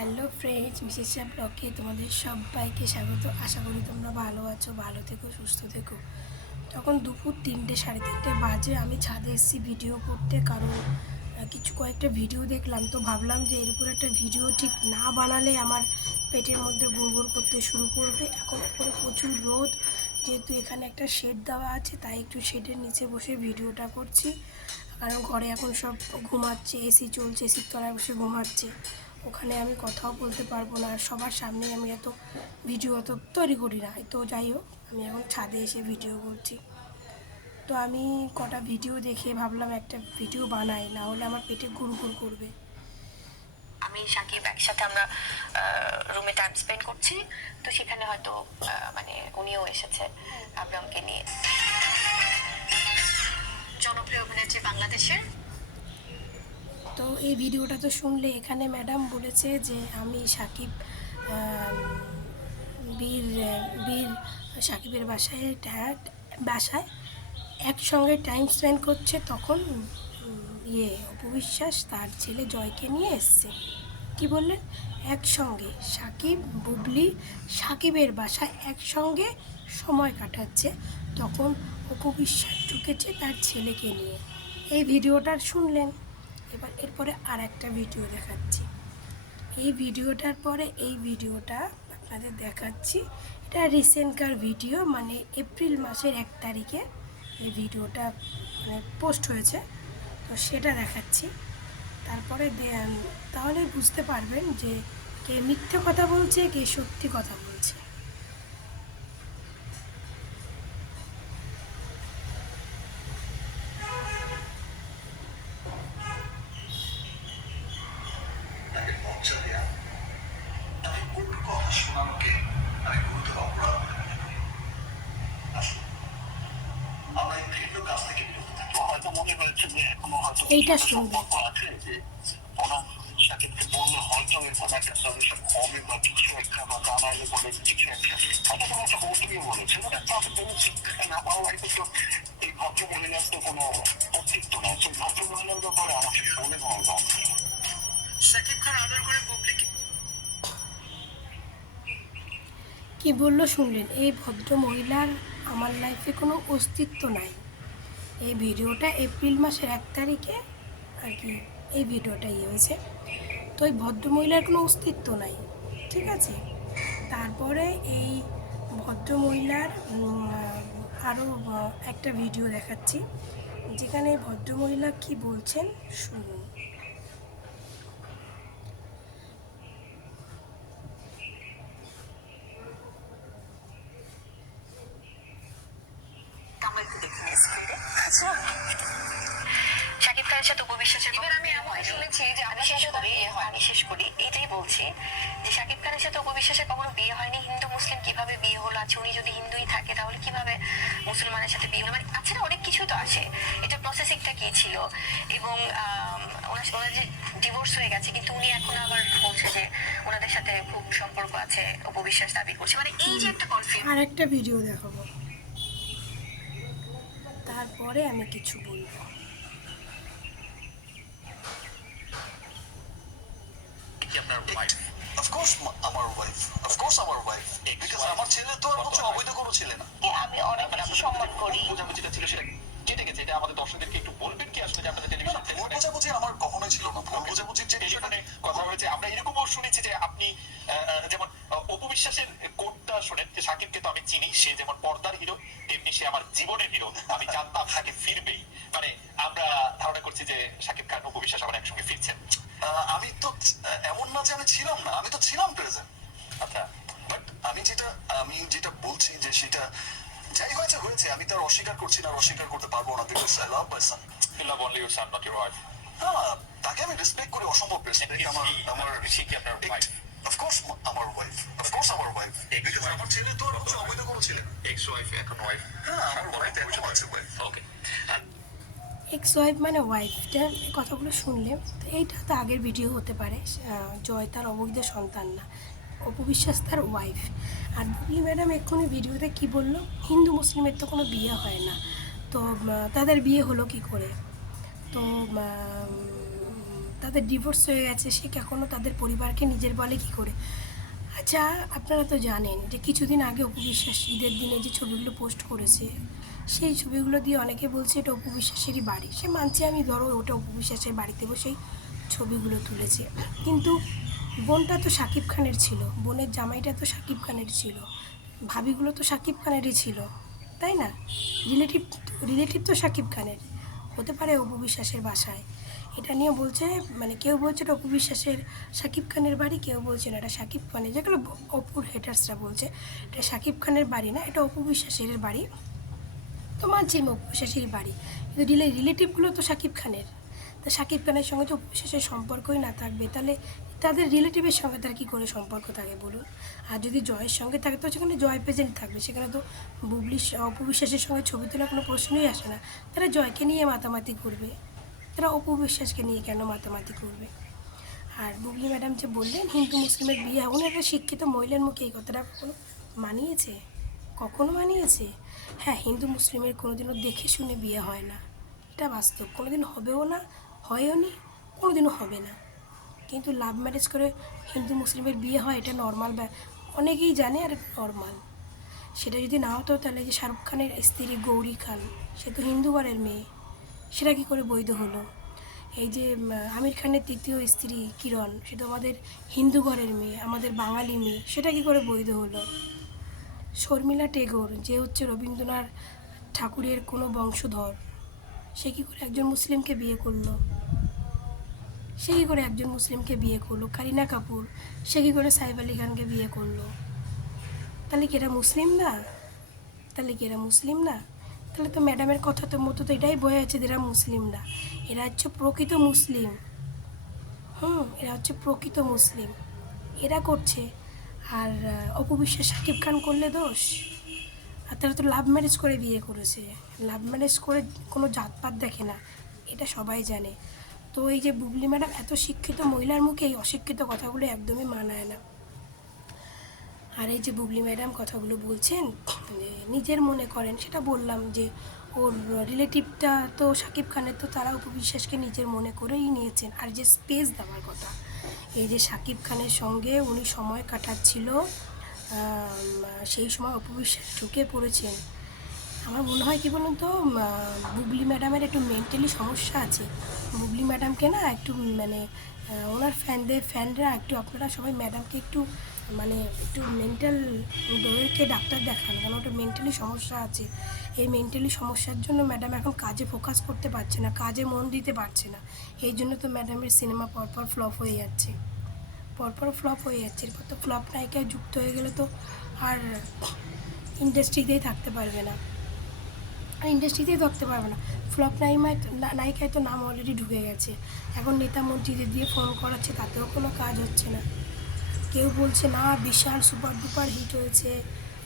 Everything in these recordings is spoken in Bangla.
হ্যালো ফ্রেন্ডস, মিসেস শাহ ব্লগে তোমাদের সবাইকে স্বাগত। আশা করি তোমরা ভালো আছো, ভালো থেকো, সুস্থ থেকো। তখন দুপুর 3টে 3:30 বাজে। আমি ছাদে এসেছি ভিডিও করতে, কারণ কয়েকটা ভিডিও দেখলাম, তো ভাবলাম যে এর উপর একটা ভিডিও ঠিক না বানালে আমার পেটের মধ্যে গুড়গুড় করতে শুরু করবে। এখন উপরে প্রচুর রোদ, যেহেতু এখানে একটা শেড দেওয়া আছে, তাই একটু শেডের নিচে বসে ভিডিওটা করছি। কারণ ঘরে এখন সব ঘুমাচ্ছে, এসি চলছে, এসির তলায় বসে ঘুমাচ্ছে, ওখানে আমি কথাও বলতে পারবো না। আর সবার সামনে আমি এত ভিডিও অত তৈরি করি না। তো যাই হোক, আমি এখন ছাদে এসে ভিডিও করছি। তো আমি কটা ভিডিও দেখে ভাবলাম একটা ভিডিও বানাই, না হলে আমার পেটে গুড়গুড় করবে। আমি সাকিব একসাথে আমরা রুমে টাইম স্পেন্ড করছি, তো সেখানে হয়তো উনিও এসেছে আবরামকে নিয়ে। জনপ্রিয় অভিনেত্রী বাংলাদেশের। তো এই ভিডিওটা তো শুনলে, এখানে ম্যাডাম বলেছে যে আমি সাকিব বীর বীর সাকিবের বাসায় একসঙ্গে টাইম স্পেন্ড করছে, তখন অপু বিশ্বাস তার ছেলে জয়কে নিয়ে এসছে। কি বললেন? একসঙ্গে সাকিব, বুবলি সাকিবের বাসায় একসঙ্গে সময় কাটাচ্ছে, তখন অপু বিশ্বাস ঢুকেছে তার ছেলেকে নিয়ে। এই ভিডিওটা শুনলেন। এবার এরপরে আর একটা ভিডিও দেখাচ্ছি। এই ভিডিওটা আপনাদের দেখাচ্ছি। এটা রিসেন্টকার ভিডিও, মানে এপ্রিল মাসের 1 তারিখে এই ভিডিওটা পোস্ট হয়েছে, তো সেটা দেখাচ্ছি। তারপরে তাহলে বুঝতে পারবেন যে কে মিথ্যে কথা বলছে, কে সত্যি কথা বলছে। এইটা শুনবেন। সাকিবকে বললে হয়তো এরকম একটা সলিউশন হবে বা কিছু একটা বা জানাইলে বলে কিছু একটা হয়তো কোনো একটা বলতেই বলেছে তাকে কোনো শিক্ষা না পাওয়া বাড়িতে তো এই ভদ্র মহিলার তো কোনো অস্তিত্ব নেই। সেই ভদ্র মহিলার ব্যাপারে আমাকে শুনে বলবো সাকিব খান আদর করে পাবলিক কি বললো শুনলেন? এই ভদ্র মহিলার আমার লাইফে কোনো অস্তিত্ব নাই। এই ভিডিওটা এপ্রিল মাসের 1 তারিখে আর কি এই ভিডিওটা হয়েছে। তো এই ভদ্রমহিলার কোনো অস্তিত্ব নাই, ঠিক আছে। তারপরে এই ভদ্রমহিলার আরও একটা ভিডিও দেখাচ্ছি, যেখানে ভদ্রমহিলা কি বলছেন শুনুন। আমরা একটু দেখে নিই স্ক্রিনে। সাকিব খানের সাথে অপু বিশ্বাসের এবার আমি এমন শুনেছি যে আমি শেষ করি এইটাই বলছি যে সাকিব খানের সাথে অপু বিশ্বাসের কখনো বিয়ে হয়নি। হিন্দু মুসলিম কিভাবে বিয়ে হলো? আছে উনি যদি হিন্দুই থাকে তাহলে কিভাবে মুসলমানের সাথে বিয়ে হলো? মানে আছে না, অনেক কিছু তো আসে। এটা প্রসেসিংটা কি ছিল? এবং ওনার যে ডিভোর্স হয়ে গেছে, কিন্তু উনি এখন আবার বলছে যে ওনাদের সাথে খুব সম্পর্ক আছে, অপু বিশ্বাস দাবি করছে। মানে এই যে একটা কনফিউশন। আর একটা ভিডিও দেখাবো, তারপরে আমি কিছু বলবো। আমার ছেলে তো আর হচ্ছে অবৈধ কোনো ছেলে না। আমি অনেক কিছু সম্মান করি। বোঝাবুঝিটা ছিল সেটা কেটে গেছে, এটা আমাদের দর্শকদেরকে একটু বলবেন কি আসলে যে আপনাদের টেলিভিশন ভুল বোঝাবুঝি আমার কখনোই ছিল না। ভুল বোঝাবুঝির যে টেলিফোনে কথা হয়েছে, আমরা এরকমও শুনেছি যে আপনি যেমন অপু বিশ্বাসের কোটটা শোনেন যে সাকিবকে তো আমি চিনি, সে যেমন পর্দার হিরো তেমনি সে আমার জীবনের হিরো, আমি জানতাম সাকিব ফিরবেই। মানে আমরা ধারণা করছি যে সাকিব খান অপু বিশ্বাস আবার একসঙ্গে ফিরছেন। আমি তো এমন না যে আমি ছিলাম না, আমি তো ছিলাম প্রেজেন্ট। আচ্ছা, বাট আমি যেটা বলছি যে সেটা যাই হয়েছে হয়েছে, আমি তার অস্বীকার করছি না, অস্বীকার করতে পারবো না, because I love my son. You love only your son, not your wife. হ্যাঁ, তাকে আমি রেসপেক্ট করি, অসম্ভব রেসপেক্ট। আমার সে কি আপনার ওয়াইফ? অফকোর্স আমার ওয়াইফ, অফকোর্স আমার ওয়াইফ, বিকজ আমার ছেলে তো আর হচ্ছে অবৈধ কোনো ছেলে না। এক্স ওয়াইফ এখন ওয়াইফ। হ্যাঁ, আমার ওয়াইফ এখন আছে ওয়াইফ। ওকে, এক্স ওয়াইফ মানে ওয়াইফটা, এই কথাগুলো শুনলে তো এইটা তো আগের ভিডিও হতে পারে। জয় তার অবৈধ সন্তান না, অপু বিশ্বাস তার ওয়াইফ। আর বুবলি ম্যাডাম এক্ষুনি ভিডিওতে কি বললো? হিন্দু মুসলিমের তো কোনো বিয়ে হয় না, তো তাদের বিয়ে হলো কি করে? তো তাদের ডিভোর্স হয়ে গেছে, সে কখনো তাদের পরিবারকে নিজের বলে কী করে? আচ্ছা, আপনারা তো জানেন যে কিছুদিন আগে অপু বিশ্বাস ঈদের দিনে যে ছবিগুলো পোস্ট করেছে, সেই ছবিগুলো দিয়ে অনেকে বলছে এটা অপু বিশ্বাসেরই বাড়ি। সে মানছে, আমি ধরো ওটা অপু বিশ্বাসের বাড়িতে বসেই ছবিগুলো তুলেছে, কিন্তু বোনটা তো শাকিব খানের ছিল, বোনের জামাইটা তো শাকিব খানের ছিল, ভাবিগুলো তো শাকিব খানেরই ছিল, তাই না? রিলেটিভ রিলেটিভ তো শাকিব খানের, হতে পারে অপু বিশ্বাসের বাসায়। এটা নিয়ে বলছে, মানে কেউ বলছে এটা অপু বিশ্বাসের শাকিব খানের বাড়ি, কেউ বলছে না এটা শাকিব খানের, যেগুলো অপুর হেটার্সরা বলছে এটা শাকিব খানের বাড়ি না, এটা অপু বিশ্বাসের বাড়ি। তো মানছি আমি অপু বিশ্বাসেরই বাড়ি, কিন্তু রিলেটিভগুলো তো শাকিব খানের। তা শাকিব খানের সঙ্গে তো অপু বিশ্বাসের সম্পর্কই না থাকবে, তাহলে তাদের রিলেটিভের সঙ্গে তার কী করে সম্পর্ক থাকে বলুন? আর যদি জয়ের সঙ্গে থাকে তো সেখানে জয় প্রেজেন্ট থাকবে, সেখানে তো অপু বিশ্বাসের সঙ্গে ছবি তোলার কোনো প্রশ্নই আসে না। তারা জয়কে নিয়ে মাতামাতি করবে, তারা অপু বিশ্বাসকে নিয়ে কেন মাতামাতি করবে? আর বুবলি ম্যাডাম যে বললেন হিন্দু মুসলিমের বিয়ে, উনি একটা শিক্ষিত মহিলার মুখে এই কথাটা কখনো মানিয়েছে? কখনো মানিয়েছে? হ্যাঁ, হিন্দু মুসলিমের কোনোদিনও দেখে শুনে বিয়ে হয় না, এটা বাস্তব, কোনোদিন হবেও না, হয়ও নি, কোনোদিনও হবে না। কিন্তু লাভ ম্যারেজ করে হিন্দু মুসলিমের বিয়ে হয়, এটা নর্মাল, অনেকেই জানে, আর নর্মাল। সেটা যদি না হতো তাহলে যে শাহরুখ খানের স্ত্রী গৌরী খান, সে তো হিন্দু ঘরের মেয়ে, সেটা কী করে বৈধ হলো? এই যে আমির খানের তৃতীয় স্ত্রী কিরণ, সে তো আমাদের হিন্দু ঘরের মেয়ে, আমাদের বাঙালি মেয়ে, সেটা কী করে বৈধ হলো? শর্মিলা টেগোর, যে হচ্ছে রবীন্দ্রনাথ ঠাকুরের কোনো বংশধর, সে কী করে একজন মুসলিমকে বিয়ে করলো? সে কী করে একজন মুসলিমকে বিয়ে করলো? কারিনা কাপুর, সে কী করে সাইফ আলি খানকে বিয়ে করলো? তাহলে কি এরা মুসলিম না? তাহলে কি এরা মুসলিম না? তাহলে তো ম্যাডামের কথা তো মতো তো এটাই বোঝা যাচ্ছে যে এরা মুসলিম না, এরা হচ্ছে প্রকৃত মুসলিম। এরা হচ্ছে প্রকৃত মুসলিম, এরা করছে। আর অপু বিশ্বাস শাকিব খান করলে দোষ? আর তারা তো লাভ ম্যারেজ করে বিয়ে করেছে, লাভ ম্যারেজ করে কোনো জাতপাত দেখে না, এটা সবাই জানে। তো এই যে বুবলি ম্যাডাম এত শিক্ষিত মহিলার মুখে এই অশিক্ষিত কথাগুলো একদমই মানায় না। আর এই যে বুবলি ম্যাডাম কথাগুলো বলছেন, নিজের মনে করেন, সেটা বললাম যে ওর রিলেটিভটা তো শাকিব খানের, তো তারা অপু বিশ্বাসকে নিজের মনে করেই নিয়েছেন। আর যে স্পেস দেওয়ার কথা, এই যে শাকিব খানের সঙ্গে উনি সময় কাটাচ্ছিল, সেই সময় অপু বিশ্বাস ঢুকে পড়েছেন। আমার মনে হয় কি বলুন তো, বুবলি ম্যাডামের একটু মেন্টালি সমস্যা আছে। বুবলি ম্যাডামকে না একটু মানে ওনার ফ্যানরা একটু, আপনারা সবাই ম্যাডামকে একটু মানে একটু মেন্টাল ডোরকে ডাক্তার দেখান, কারণ ওটা মেন্টালি সমস্যা আছে। এই মেন্টালি সমস্যার জন্য ম্যাডাম এখন কাজে ফোকাস করতে পারছে না, কাজে মন দিতে পারছে না। এই জন্য তো ম্যাডামের সিনেমা পরপর ফ্লপ হয়ে যাচ্ছে, এরপর তো ফ্লপ নায়িকায় যুক্ত হয়ে গেলে তো আর ইন্ডাস্ট্রিতেই থাকতে পারবে না, ফ্লপ নায়িকায় তো নাম অলরেডি ঢুকে গেছে। এখন নেতা মন্ত্রীদের দিয়ে ফোন করাচ্ছে, তাতেও কোনো কাজ হচ্ছে না। কেউ বলছে না বিশাল সুপার ডুপার হিট হয়েছে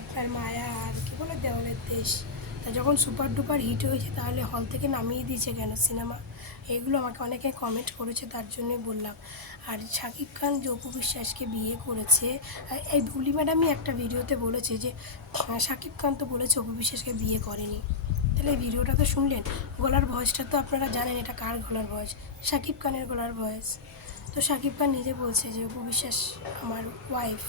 আপনার মায়া আর কি বলে দেওয়ালের দেশ, তা যখন সুপার ডুপার হিট হয়েছে তাহলে হল থেকে নামিয়ে দিয়েছে কেন সিনেমা? এইগুলো আমাকে অনেকে কমেন্ট করেছে, তার জন্যই বললাম। আর শাকিব খান যে অপু বিশ্বাসকে বিয়ে করেছে, এই বুবলি ম্যাডামই একটা ভিডিওতে বলেছে যে শাকিব খান তো বলেছে অপু বিশ্বাসকে বিয়ে করেনি। তাহলে এই ভিডিওটা তো শুনলেন, গলার ভয়েসটা তো আপনারা জানেন এটা কার গলার ভয়েস, শাকিব খানের গলার ভয়েস। তো শাকিব খান নিজে বলছে যে অপু বিশ্বাস আমার ওয়াইফ,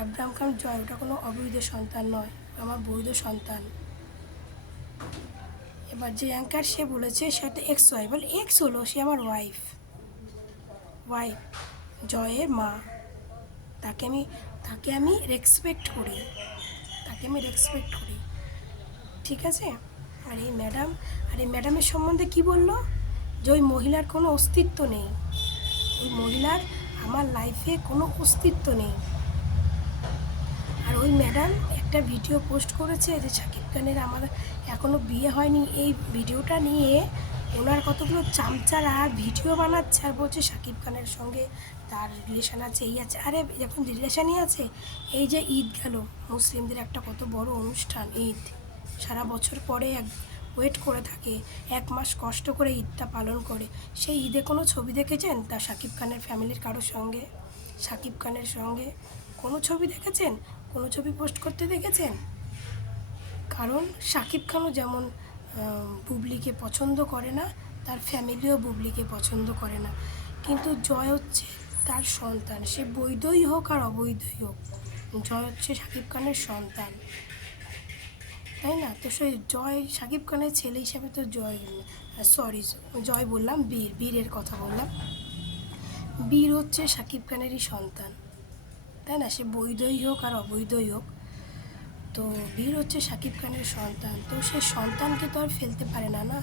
আব্রাহাম খান জয় ওটা কোনো অবৈধ সন্তান নয়, আমার বৈধ সন্তান। এবার যে অ্যাঙ্কার সে বলেছে সে একটা এক্স ওয়াইফ, বলে এক্স হলো, সে আমার ওয়াইফ, জয়ের মা, তাকে আমি রেসপেক্ট করি, ঠিক আছে? আর এই ম্যাডামের সম্বন্ধে কি বললো, যে ওই মহিলার কোনো অস্তিত্ব নেই, ওই মহিলার আমার লাইফে কোনো অস্তিত্ব নেই। আর ওই ম্যাডাম একটা ভিডিও পোস্ট করেছে যে শাকিব খানের আমার এখনও বিয়ে হয়নি, এই ভিডিওটা নিয়ে ওনার কতগুলো চামচারা ভিডিও বানাচ্ছে আর বলছে শাকিব খানের সঙ্গে তার রিলেশান আছে, এই আছে। আরে যখন রিলেশানই আছে, এই যে ঈদ গেল, মুসলিমদের একটা কত বড় অনুষ্ঠান ঈদ, সারা বছর পরে ওয়েট করে থাকে, 1 মাস কষ্ট করে ঈদটা পালন করে, সেই ঈদে কোনো ছবি দেখেছেন তা শাকিব খানের ফ্যামিলির কারোর সঙ্গে, শাকিব খানের সঙ্গে কোনো ছবি দেখেছেন, কোনো ছবি পোস্ট করতে দেখেছেন? কারণ শাকিব খানও যেমন বুবলিকে পছন্দ করে না, তার ফ্যামিলিও বুবলিকে পছন্দ করে না, কিন্তু জয় হচ্ছে তার সন্তান, সে বৈধই হোক আর অবৈধই হোক, জয় হচ্ছে শাকিব খানের সন্তান, তাই না? তো সেই জয় শাকিব খানের ছেলে হিসাবে তো জয় বললাম, বীরের কথা বললাম, বীর হচ্ছে শাকিব খানেরই সন্তান, তাই না? সে বৈধই হোক আর অবৈধই হোক, তো বীর হচ্ছে শাকিব খানের সন্তান, তো সে সন্তানকে তো আর ফেলতে পারে না, না?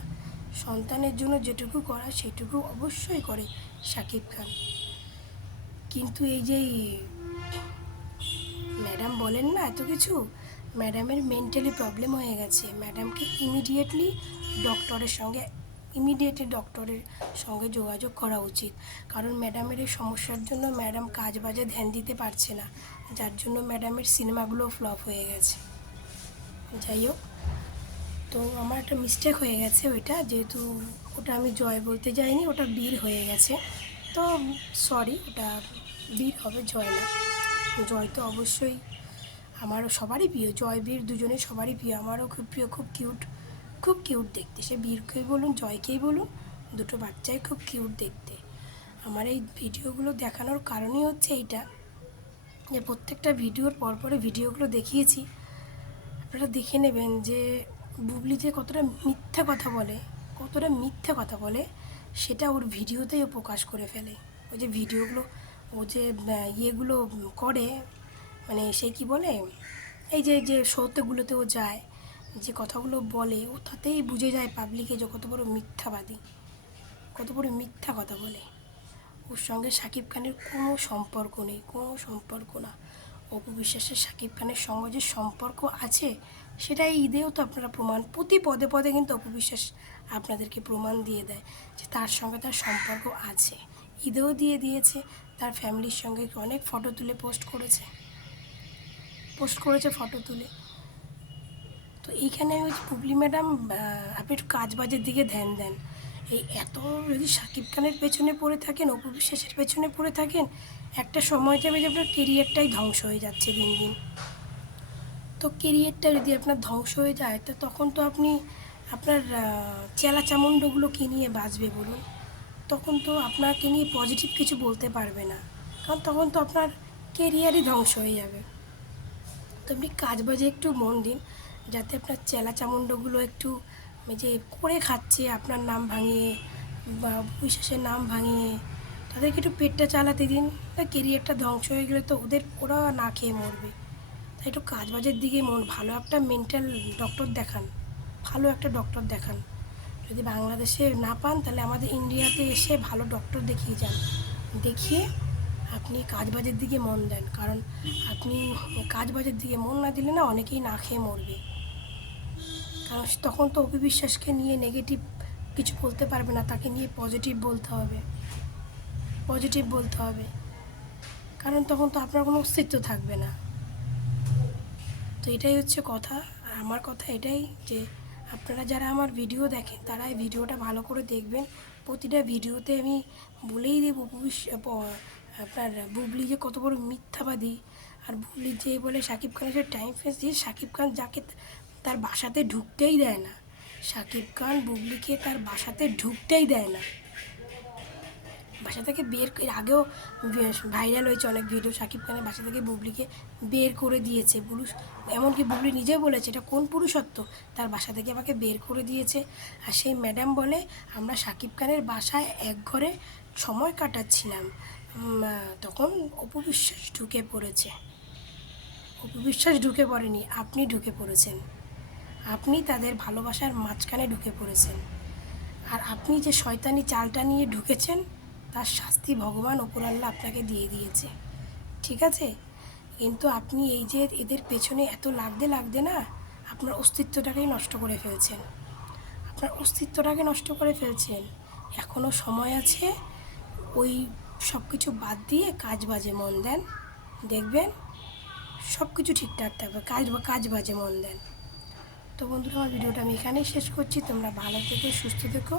সন্তানের জন্য যেটুকু করা সেটুকু অবশ্যই করে শাকিব খান। কিন্তু এই যে ম্যাডাম বলেন না এত কিছু, ম্যাডামের মেন্টালি প্রবলেম হয়ে গেছে, ম্যাডামকে ইমিডিয়েটলি ডক্টরের সঙ্গে যোগাযোগ করা উচিত, কারণ ম্যাডামের এই সমস্যার জন্য ম্যাডাম কাজ বাজে ধ্যান দিতে পারছে না, যার জন্য ম্যাডামের সিনেমাগুলো ফ্লপ হয়ে গেছে। যাই হোক, তো আমার একটা মিস্টেক হয়ে গেছে ওইটা, যেহেতু ওটা আমি জয় বলতে যাইনি, ওটা বীর হয়ে গেছে, তো সরি, ওটা বীর হবে, জয় না। জয় তো অবশ্যই আমারও সবারই প্রিয়, জয় বীর দুজনেই সবারই প্রিয়, আমারও খুব প্রিয়, খুব কিউট দেখতে, সে বীরকেই বলুন জয়কেই বলুন, দুটো বাচ্চাই খুব কিউট দেখতে। আমার এই ভিডিওগুলো দেখানোর কারণই হচ্ছে এইটা, যে প্রত্যেকটা ভিডিওর পরপরে ভিডিওগুলো দেখিয়েছি, আপনারা দেখে নেবেন যে বুবলি যে কতটা মিথ্যা কথা বলে সেটা ওর ভিডিওতেই ও প্রকাশ করে ফেলে। ওই যে ভিডিওগুলো ও যে ইয়েগুলো করে, মানে সে কি বলে, এই যে শোতেগুলোতেও যায়, যে কথাগুলো বলে, ও তাতেই বুঝে যায় পাবলিকে যে কত বড় মিথ্যাবাদী, কত বড় মিথ্যা কথা বলে। ওর সঙ্গে শাকিব খানের কোনো সম্পর্ক না। অপু বিশ্বাসের শাকিব খানের সঙ্গে যে সম্পর্ক আছে সেটা এই ঈদেও তো আপনারা প্রমাণ, প্রতি পদে পদে কিন্তু অপু বিশ্বাস আপনাদেরকে প্রমাণ দিয়ে দেয় যে তার সঙ্গে তার সম্পর্ক আছে। ঈদেও দিয়ে দিয়েছে, তার ফ্যামিলির সঙ্গে অনেক ফটো তুলে পোস্ট করেছে ফটো তুলে। তো এইখানে ওই বুবলি ম্যাডাম, আপনি একটু কাজ বাজের দিকে ধ্যান দেন। এই এত যদি শাকিব খানের পেছনে পড়ে থাকেন, অপু বিশ্বাসের পেছনে পড়ে থাকেন, একটা সময় যাবে যে আপনার কেরিয়ারটাই ধ্বংস হয়ে যাচ্ছে দিন দিন। তো কেরিয়ারটা যদি আপনার ধ্বংস হয়ে যায়, তো তখন তো আপনি আপনার চেলা চামুণ্ডগুলো কী নিয়ে বাঁচবে বলুন? তখন তো আপনাকে নিয়ে পজিটিভ কিছু বলতে পারবে না, কারণ তখন তো আপনার কেরিয়ারই ধ্বংস হয়ে যাবে। তো আপনি কাজ বাজে একটু মন দিন, যাতে আপনার চেলা চামুণ্ডগুলো একটু যে করে খাচ্ছে আপনার নাম ভাঙিয়ে বা বিশ্বাসের নাম ভাঙিয়ে, তাদেরকে একটু পেটটা চালাতে দিন। কেরিয়ারটা ধ্বংস হয়ে গেলে তো ওরা না খেয়ে মরবে। তাই একটু কাজ বাজের দিকে ভালো একটা মেন্টাল ডক্টর দেখান। যদি বাংলাদেশে না পান, তাহলে আমাদের ইন্ডিয়াতে এসে ভালো ডক্টর দেখিয়ে যান, দেখিয়ে আপনি কাজ বাজের দিকে মন দেন, কারণ আপনি কাজ বাজের দিকে মন না দিলে না অনেকেই না খেয়ে মরবে। কারণ তখন তো অপু বিশ্বাসকে নিয়ে নেগেটিভ কিছু বলতে পারবে না, তাকে নিয়ে পজিটিভ বলতে হবে, কারণ তখন তো আপনার কোনো অস্তিত্ব থাকবে না। তো এটাই হচ্ছে কথা, আর আমার কথা এটাই যে আপনারা যারা আমার ভিডিও দেখেন তারা এই ভিডিওটা ভালো করে দেখবেন। প্রতিটা ভিডিওতে আমি বলেই দেবো আপনার বুবলি যে কত বড় মিথ্যাবাদী, আর বুবলি যে বলে শাকিব খানের যে টাইম ফেস দিয়ে, শাকিব খান যাকে তার বাসাতে ঢুকতেই দেয় না, শাকিব খান বুবলিকে তার বাসাতে ঢুকতেই দেয় না, বাসা থেকে এর আগেও ভাইরাল হয়েছে অনেক ভিডিও, শাকিব খানের বাসা থেকে বুবলিকে বের করে দিয়েছে এমনকি বুবলি নিজে বলেছে এটা কোন পুরুষত্ব, তার বাসা থেকে আমাকে বের করে দিয়েছে। আর সেই ম্যাডাম বলে আমরা শাকিব খানের বাসায় এক ঘরে সময় কাটাচ্ছিলাম, তখন অপু বিশ্বাস ঢুকে পড়েনি, আপনি ঢুকে পড়েছেন, আপনি তাদের ভালোবাসার মাঝখানে ঢুকে পড়েছেন, আর আপনি যে শয়তানি চালটা নিয়ে ঢুকেছেন তার শাস্তি ভগবান উপরাল্লাহ আপনাকে দিয়ে দিয়েছে, ঠিক আছে? কিন্তু আপনি এই যে এদের পেছনে এত লাগতে না আপনার অস্তিত্বটাকেই নষ্ট করে ফেলছেন। এখনও সময় আছে, ওই সব কিছু বাদ দিয়ে কাজ বাজে মন দেন, দেখবেন সব কিছু ঠিকঠাক থাকবে, কাজ বাজে মন দেন। তো বন্ধুরা, আমার ভিডিওটা আমি এখানেই শেষ করছি, তোমরা ভালো থেকো, সুস্থ থেকো,